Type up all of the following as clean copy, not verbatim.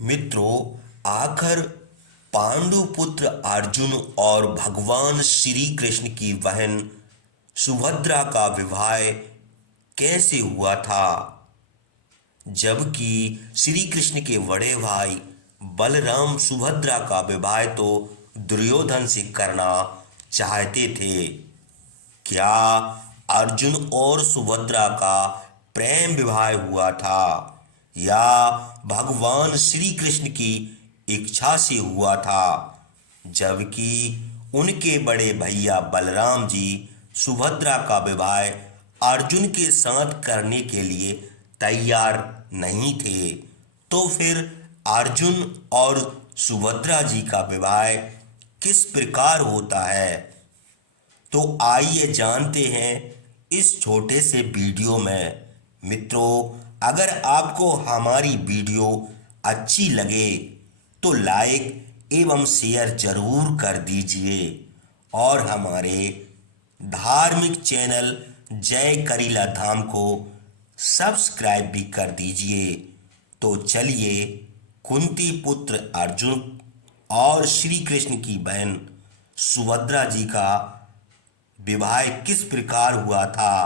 मित्रों, आखिर पांडु पुत्र अर्जुन और भगवान श्री कृष्ण की बहन सुभद्रा का विवाह कैसे हुआ था। जबकि श्री कृष्ण के बड़े भाई बलराम सुभद्रा का विवाह तो दुर्योधन से करना चाहते थे। क्या अर्जुन और सुभद्रा का प्रेम विवाह हुआ था या भगवान श्री कृष्ण की इच्छा से हुआ था। जबकि उनके बड़े भैया बलराम जी सुभद्रा का विवाह अर्जुन के साथ करने के लिए तैयार नहीं थे, तो फिर अर्जुन और सुभद्रा जी का विवाह किस प्रकार होता है। तो आइए जानते हैं इस छोटे से वीडियो में। मित्रों, अगर आपको हमारी वीडियो अच्छी लगे तो लाइक एवं शेयर जरूर कर दीजिए और हमारे धार्मिक चैनल जय करीला धाम को सब्सक्राइब भी कर दीजिए। तो चलिए कुंती पुत्र अर्जुन और श्री कृष्ण की बहन सुभद्रा जी का विवाह किस प्रकार हुआ था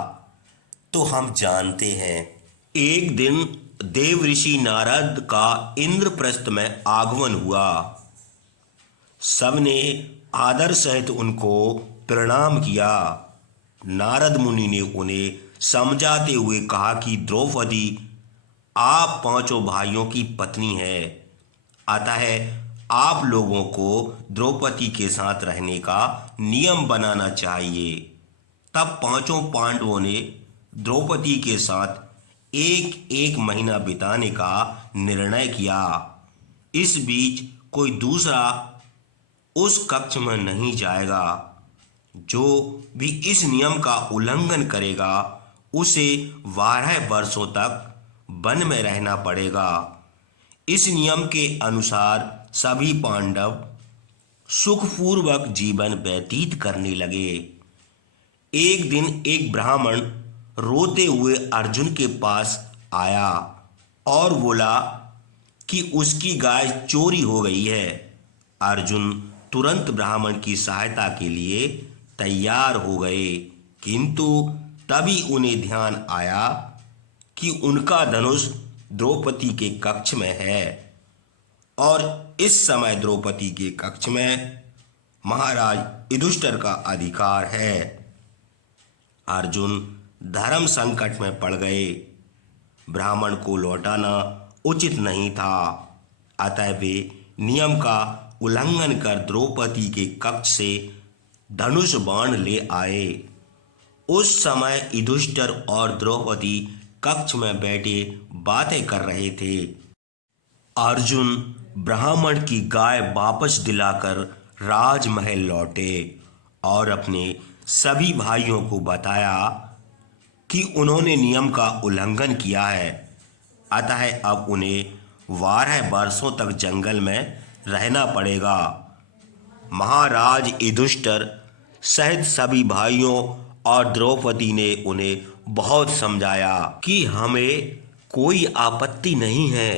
तो हम जानते हैं। एक दिन देव ऋषि नारद का इंद्रप्रस्थ में आगमन हुआ। सबने आदर सहित उनको प्रणाम किया। नारद मुनि ने उन्हें समझाते हुए कहा कि द्रौपदी आप पांचों भाइयों की पत्नी है, अतः आप लोगों को द्रौपदी के साथ रहने का नियम बनाना चाहिए। तब पांचों पांडवों ने द्रौपदी के साथ एक एक महीना बिताने का निर्णय किया। इस बीच कोई दूसरा उस कक्ष में नहीं जाएगा। जो भी इस नियम का उल्लंघन करेगा उसे 12 वर्षों तक वन में रहना पड़ेगा। इस नियम के अनुसार सभी पांडव सुखपूर्वक जीवन व्यतीत करने लगे। एक दिन एक ब्राह्मण रोते हुए अर्जुन के पास आया और बोला कि उसकी गाय चोरी हो गई है। अर्जुन तुरंत ब्राह्मण की सहायता के लिए तैयार हो गए, किंतु तभी उन्हें ध्यान आया कि उनका धनुष द्रौपदी के कक्ष में है और इस समय द्रौपदी के कक्ष में महाराज युधिष्ठिर का अधिकार है। अर्जुन धर्म संकट में पड़ गए। ब्राह्मण को लौटाना उचित नहीं था, अतः वे नियम का उल्लंघन कर द्रौपदी के कक्ष से धनुष बाण ले आए। उस समय युधिष्ठिर और द्रौपदी कक्ष में बैठे बातें कर रहे थे। अर्जुन ब्राह्मण की गाय वापस दिलाकर राजमहल लौटे और अपने सभी भाइयों को बताया कि उन्होंने नियम का उल्लंघन किया है, अतः अब उन्हें 12 वर्षों तक जंगल में रहना पड़ेगा। महाराज युधिष्ठिर सहित सभी भाइयों और द्रौपदी ने उन्हें बहुत समझाया कि हमें कोई आपत्ति नहीं है,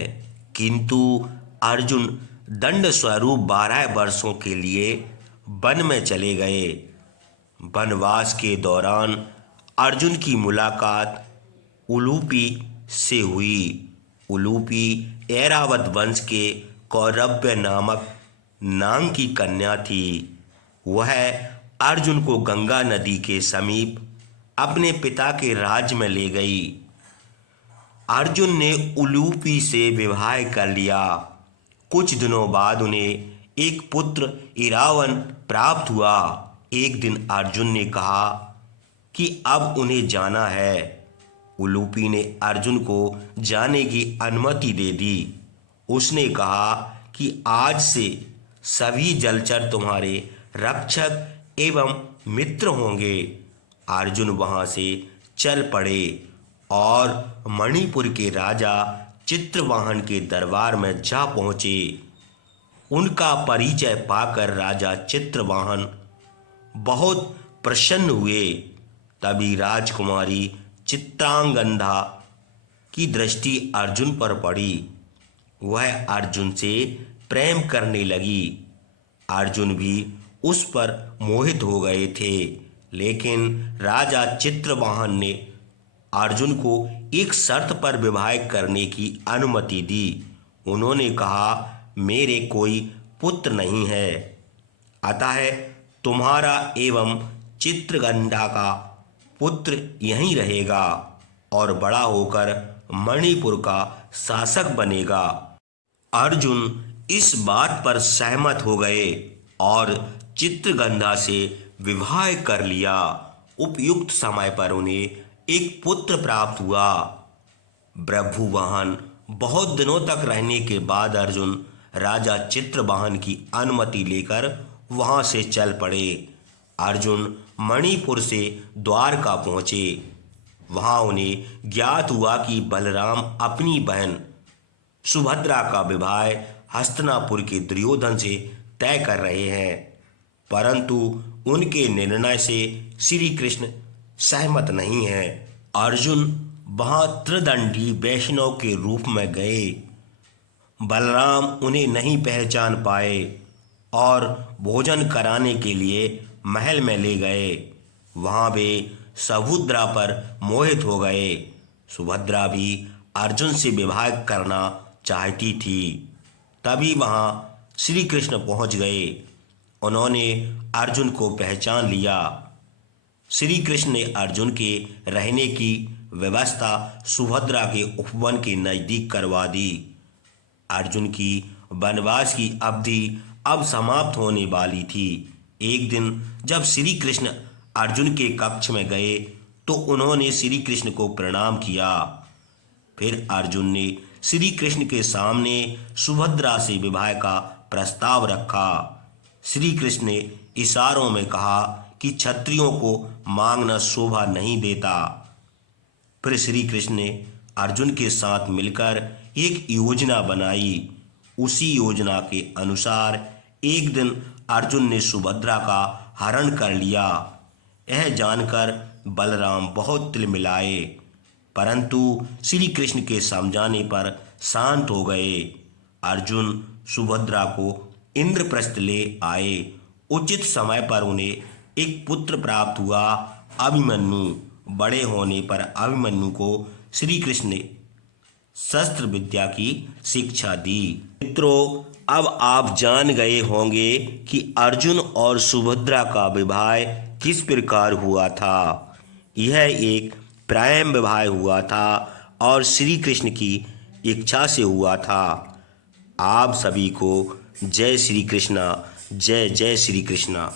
किंतु अर्जुन दंड स्वरूप 12 वर्षों के लिए वन में चले गए। वनवास के दौरान अर्जुन की मुलाकात उलूपी से हुई। उलूपी ऐरावत वंश के कौरव्य नामक नाम की कन्या थी। वह अर्जुन को गंगा नदी के समीप अपने पिता के राज्य में ले गई। अर्जुन ने उलूपी से विवाह कर लिया। कुछ दिनों बाद उन्हें एक पुत्र इरावन प्राप्त हुआ। एक दिन अर्जुन ने कहा कि अब उन्हें जाना है। उलूपी ने अर्जुन को जाने की अनुमति दे दी। उसने कहा कि आज से सभी जलचर तुम्हारे रक्षक एवं मित्र होंगे। अर्जुन वहां से चल पड़े और मणिपुर के राजा चित्रवाहन के दरबार में जा पहुंचे। उनका परिचय पाकर राजा चित्रवाहन बहुत प्रसन्न हुए। तभी राजकुमारी चित्रांगदा की दृष्टि अर्जुन पर पड़ी। वह अर्जुन से प्रेम करने लगी। अर्जुन भी उस पर मोहित हो गए थे, लेकिन राजा चित्रवाहन ने अर्जुन को एक शर्त पर विवाह करने की अनुमति दी। उन्होंने कहा, मेरे कोई पुत्र नहीं है, अतः तुम्हारा एवं चित्रगंधा का पुत्र यहीं रहेगा और बड़ा होकर मणिपुर का शासक बनेगा। अर्जुन इस बात पर सहमत हो गए और चित्रगंधा से विवाह कर लिया। उपयुक्त समय पर उन्हें एक पुत्र प्राप्त हुआ। प्रभुवाहन बहुत दिनों तक रहने के बाद अर्जुन राजा चित्रवाहन की अनुमति लेकर वहां से चल पड़े। अर्जुन मणिपुर से द्वारका पहुंचे। वहां उन्हें ज्ञात हुआ कि बलराम अपनी बहन सुभद्रा का विवाह हस्तिनापुर के दुर्योधन से तय कर रहे हैं, परंतु उनके निर्णय से श्री कृष्ण सहमत नहीं हैं। अर्जुन वहां त्रिदंडी वैष्णव के रूप में गए। बलराम उन्हें नहीं पहचान पाए और भोजन कराने के लिए महल में ले गए। वहां वे सुभद्रा पर मोहित हो गए। सुभद्रा भी अर्जुन से विवाह करना चाहती थी। तभी वहां श्री कृष्ण पहुंच गए। उन्होंने अर्जुन को पहचान लिया। श्री कृष्ण ने अर्जुन के रहने की व्यवस्था सुभद्रा के उपवन के नजदीक करवा दी। अर्जुन की वनवास की अवधि अब समाप्त होने वाली थी। एक दिन जब श्री कृष्ण अर्जुन के कक्ष में गए तो उन्होंने श्री कृष्ण को प्रणाम किया। फिर अर्जुन ने श्री कृष्ण के सामने सुभद्रा से विवाह का प्रस्ताव रखा। श्री कृष्ण ने इशारों में कहा कि क्षत्रियों को मांगना शोभा नहीं देता। फिर श्री कृष्ण ने अर्जुन के साथ मिलकर एक योजना बनाई। उसी योजना के अनुसार एक दिन अर्जुन ने सुभद्रा का हरण कर लिया। यह जानकर बलराम बहुत तिलमिलाए, परंतु श्री कृष्ण के समझाने पर शांत हो गए। अर्जुन सुभद्रा को इंद्रप्रस्थ ले आए। उचित समय पर उन्हें एक पुत्र प्राप्त हुआ, अभिमन्यु। बड़े होने पर अभिमन्यु को श्री कृष्ण ने शस्त्र विद्या की शिक्षा दी। मित्रों, अब आप जान गए होंगे कि अर्जुन और सुभद्रा का विवाह किस प्रकार हुआ था। यह एक प्रेम विवाह हुआ था और श्री कृष्ण की इच्छा से हुआ था। आप सभी को जय श्री कृष्णा, जय जय श्री कृष्णा।